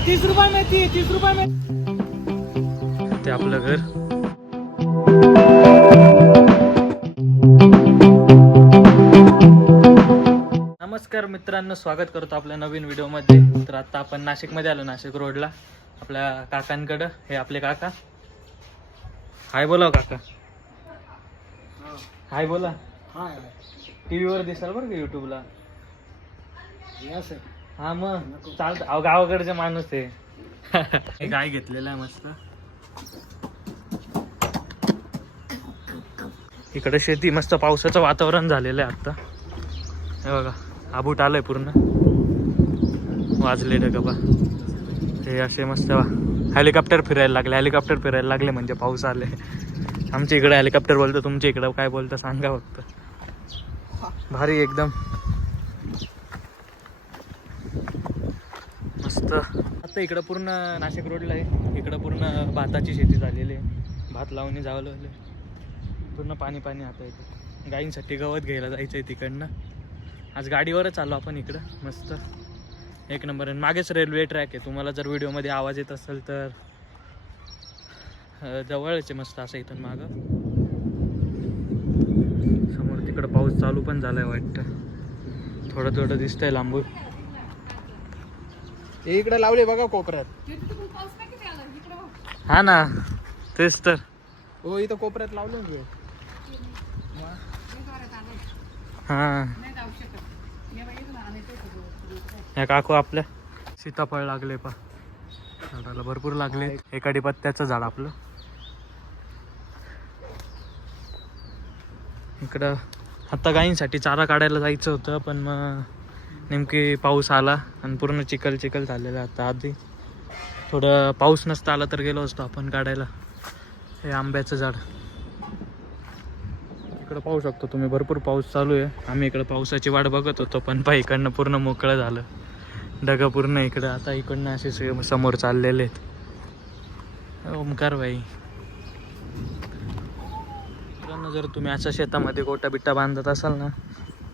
तीस रुपये में थी तीस रुपये में ते आपलं घर. नमस्कार मित्रांनो स्वागत करतो आपल्या नवीन व्हिडिओमध्ये. तर आता आपण नाशिकमध्ये आलो नाशिक रोडला. आपल्या काकांकडं हे आपले काका. हाय बोला काका. हाय बोला. टी व्हीवर दिसाल बरं का युट्यूबला हा मग. चालतं. अहो गावाकडचे माणूस आहे. गाय घेतलेला आहे मस्त. इकडे शेती मस्त पावसाचं वातावरण झालेलं आहे आता हे बघा आबूट आलंय पूर्ण. वाजले डगबा हे असे मस्त हेलिकॉप्टर फिरायला लागले. हेलिकॉप्टर फिरायला लागले म्हणजे पाऊस आले. आमच्या इकडे हेलिकॉप्टर बोलतो तुमच्या इकडं काय बोलतं सांगा फक्त. भारी एकदम. आता इकडं पूर्ण नाशिक रोडला आहे. इकडं पूर्ण भाताची शेती झालेली आहे. भात लावणी जावं पूर्ण पाणी पाणी आता येते गायींसाठी गवत घ्यायला जायचं आहे तिकडनं. आज गाडीवरच आलो आपण इकडं. मस्त. एक नंबर. मागेच रेल्वे ट्रॅक आहे. तुम्हाला जर व्हिडिओमध्ये आवाज येत असेल तर जवळच आहे मस्त असं इथून मागं. समोर तिकडं पाऊस चालू पण झाला आहे वाटतं. थोडं थोडं दिसतंय लांबून. हे इकडे लावले बघा कोपऱ्यात. हा ना तेच तर. हो इथं कोपऱ्यात लावलं ना हे. हा या काकू आपल्या सीताफळ लागले पा झाडाला भरपूर लागले. एकाडी पत्त्याचं झाड आपलं. इकडं आता गायींसाठी चारा काढायला जायचं होतं पण मग नेमकी पाऊस आला आणि पूर्ण चिखल चिखल झालेलं आहे आता आधी. थोडं पाऊस नसता आला तर गेलो असतो आपण काढायला. हे आंब्याचं झाड. इकडं पाहू शकतो तुम्ही भरपूर पाऊस चालू आहे. आम्ही इकडं पावसाची वाट बघत होतो पण पा इकडनं पूर्ण मोकळं झालं. ढगं पूर्ण इकडं आता इकडनं असे समोर चाललेले आहेत. ओमकार भाई मित्रांनो जर तुम्ही अशा शेतामध्ये गोटा बिट्टा बांधत असाल ना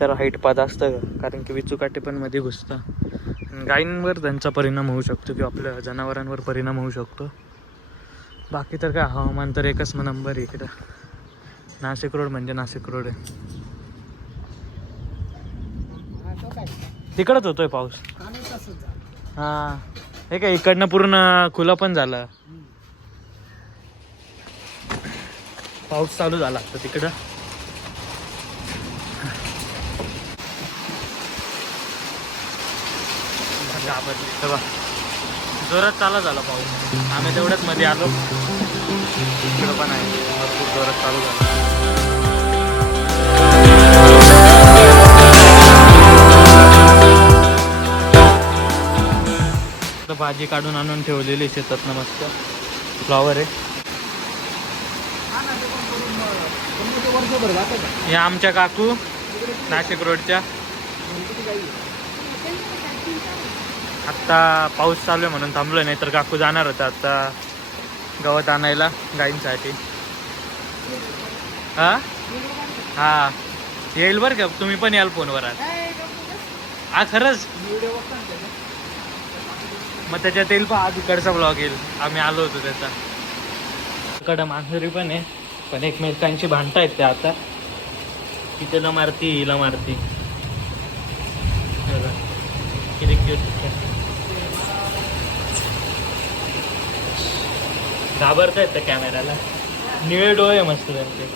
तर हाईट पात असतं कारण की विचूकाटे पण मध्ये घुसतं. आणि गायींवर त्यांचा परिणाम होऊ शकतो किंवा आपल्या जनावरांवर परिणाम होऊ शकतो. बाकी तर काय हवामान तर एकच नंबर आहे इकडं. नाशिक रोड म्हणजे नाशिक रोड आहे. तिकडंच तिकडच होतोय पाऊस. हा. हे काय इकडनं पूर्ण खुला पण झालं. पाऊस चालू झाला आता तिकडं. घाबरली. तेव्हा जोरात चालू झाला पाऊस. आम्ही तेवढ्याच मध्ये आलो. इकडं पण आहे. भरपूर जोरात चालू झाला. भाजी काढून आणून ठेवलेली शेतात. मस्त फ्लॉवर आहे. या हे आमच्या काकू नाशिक रोडच्या. आत्ता पाऊस चालू आहे म्हणून थांबलो नाही तर काकू जाणार होता आत्ता गवत आणायला गाईंसाठी हा? हा. येईल बरं का? तुम्ही पण याल फोनवर आज. हा खरंच? मग त्याच्यात येईल पण आज इकडचा ब्लॉग येईल. आम्ही आलो होतो त्याचा. इकडं मांजरी पण आहे पण एकमेकांची भांडतायत ते आता. तिथे त्याला मारती हिला मारती किती क्यूट घाबरत आहेत त्या कॅमेऱ्याला. निळे डोळे मस्त त्यांचे.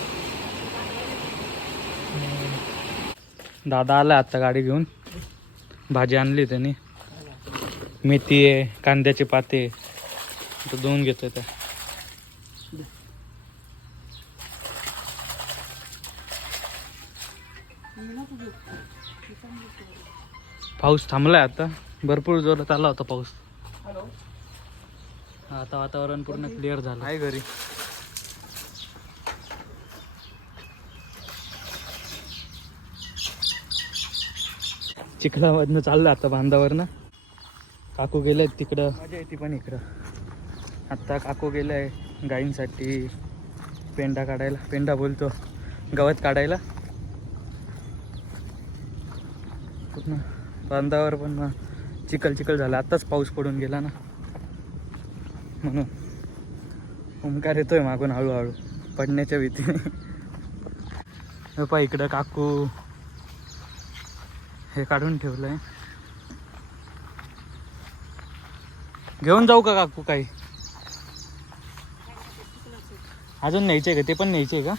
दादा आला आता गाडी घेऊन. भाजी आणली त्यांनी. मेथी आहे कांद्याचे पाते तो धुवून घेतोय त्या. पाऊस थांबलाय आता. भरपूर जोरात आला होता पाऊस. हॅलो. आता वातावरण पूर्ण क्लिअर झालं. आहे घरी. चिखलामधनं चाललं आता बांधावरनं. काकू गेले तिकडं. मजा येते पण इकडं. आत्ता काकू गेलाय गायींसाठी. पेंडा काढायला. पेंडा बोलतो. गवत काढायला. पूर्ण बांधावर पण चिखल चिखल झाला. आत्ताच पाऊस पडून गेला ना. म्हणून ओंकार येतोय मागून हळूहळू पडण्याच्या भीतीने. हे इकडं काकू. हे काढून ठेवलंय. घेऊन जाऊ का काकू काही? अजून न्यायचे का? ते पण न्यायचे का?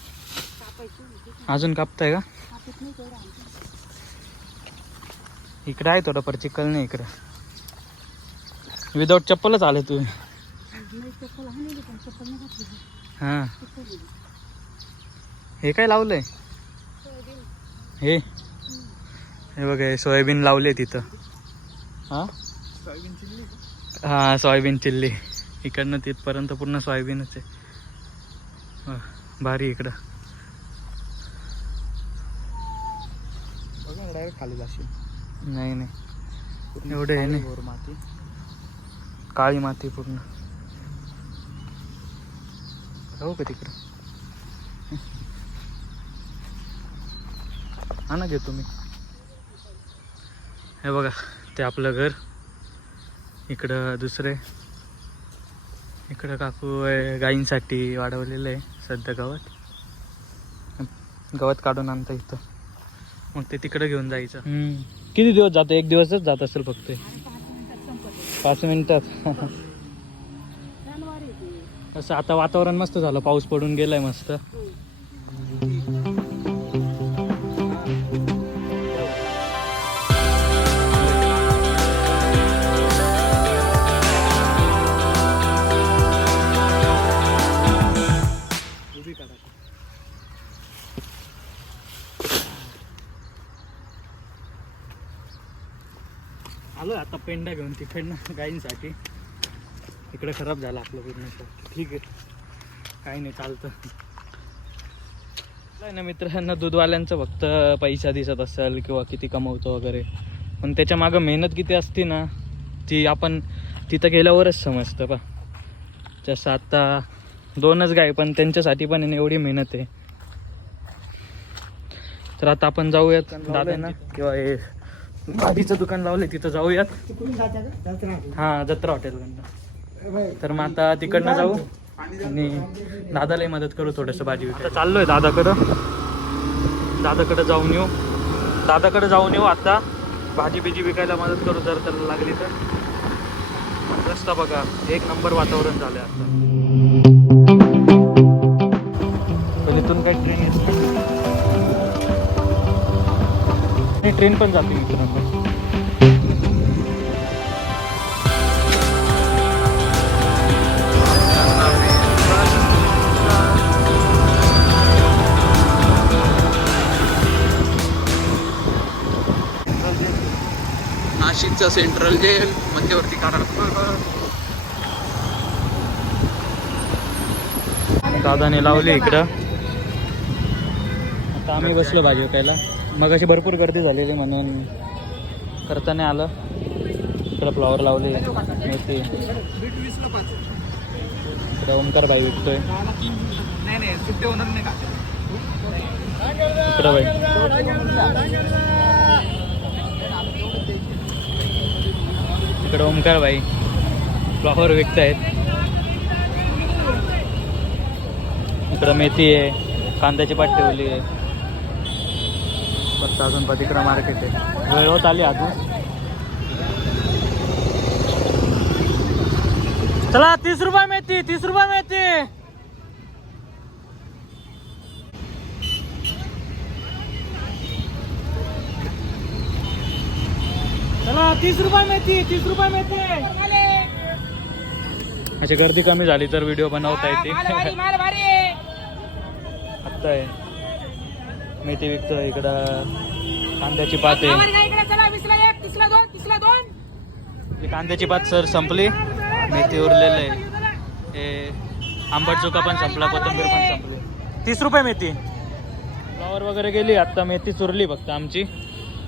अजून कापताय का? इकडं आहे थोडंफार चिखल नाही इकडं. विदाऊट चप्पलच आले तुम्ही. हां. हे काय लावलंय? हे? हे बघा हे सोयाबीन लावले तिथं. हां? सोयाबीन चिल्ली हां सोयाबीन चिल्ली. इकडनं तिथपर्यंत पूर्ण सोयाबीनच आहे. भारी इकडं. बघा डायरेक्ट खाली जाशील. नाही नाही. एवढं हे नाही. माती. काळी माती पूर्ण. राहू का तिकडं? हा ना घेतो मी. हे बघा ते आपलं घर. इकडं दुसरे. इकडं काकू आहे, गायींसाठी वाढवलेलं आहे सध्या गवत. गवत काढून आणतं इथं. मग ते तिकडं घेऊन जायचं. किती दिवस जातं? एक दिवसच जात असेल फक्त. पाच मिनिटात. असं आता वातावरण मस्त झालं. पाऊस पडून गेलाय मस्त. आलो आता पेंडा घेऊन तिकडनं गायींसाठी इकडे खराब झाला आपलं पूर्ण. ठीक आहे. काही नाही चालतं. काय ना मित्रांना दूधवाल्यांचं फक्त पैसा दिसत असेल किंवा किती कमवतो वगैरे. पण त्याच्या मागं मेहनत किती असते ना ती आपण तिथं गेल्यावरच समजतं पा जसं आता दोनच गाय पण त्यांच्यासाठी पण एवढी मेहनत आहे. तर आता आपण जाऊयात. दादा ना किंवा हे भाजीचं दुकान लावलंय तिथं जाऊयात. हा जत्रा हॉटेलकडनं तर मग आता तिकडनं जाऊ. आणि दादालाही मदत करू थोडंसं भाजी विकायला. चाललोय दादाकडं. दादाकडं जाऊन येऊ. दादाकडं जाऊन येऊ आता. भाजी बिजी विकायला मदत करू जर त्याला लागली तर. रस्ता बघा एक नंबर वातावरण झालंय आता. पहिलीतून काही ट्रेन येत नाही. ट्रेन पण जाते मित्रांनो नाशिकचा सेंट्रल जेल मध्यवर्ती कारागृह दादाने लावले इकडं. आता आम्ही बसलो भाजी विकायला. मग अशी भरपूर गर्दी झालेली म्हणून करता नाही आलं. इकडं फ्लॉवर लावले मेथी. इकडं ओमकार भाई विकतोय. इकडं भाई इकडे ओमकार भाई फ्लॉवर आहेत इकडं मेथी आहे कांद्याची पाठ ठेवली आहे. फक्त अजून पतिकडं मार्केट आहे. वेळ होत आली अजून. चला तीस रुपये मेथी तीस रुपये मेथी चला तीस रुपये मेथी तीस रुपये मेथी अशी गर्दी कमी झाली तर व्हिडिओ बनवता येते आत्ता आहे. मेथी विकतोय इकडं. कांद्याची पात. आहे कांद्याची पात सर संपली. मेथी उरलेलं आहे. हे आंबट चुका पण संपला कोथिंबीर पण संपली. तीस रुपये मेथी. फ्लॉवर वगैरे गेली आत्ता मेथी चुरली फक्त आमची.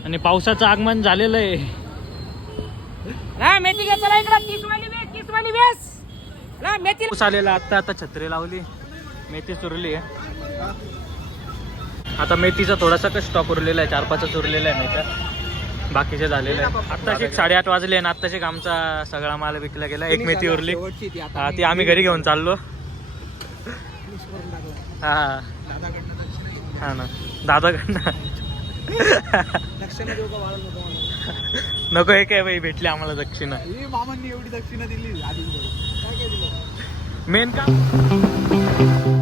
आणि पावसाचं आगमन झालेलं आहे. मेथी घे चला इकडं. तीस वाली वेस तीस वाली वेस ना मेथी पाऊस आलेला आत्ता आता छत्री लावली. मेथी चुरली आहे. आता मेथीचा थोडासा कच स्टॉक उरलेला आहे चार पाचच उरलेला आहे मेथ्या बाकीचे झालेले आहे आत्ताशी साडेआठ वाजले आणि आत्ताशी आमचा सगळा माल विकला गेला. एक मेथी उरली. ती आता हा ती आम्ही घरी घेऊन चाललो. हा. हा ना. दादाकडनं नको हे काय बाई भेटली आम्हाला दक्षिणा. ही मामांनी एवढी दक्षिणा दिली आधी काय काय दिलं? मेन का?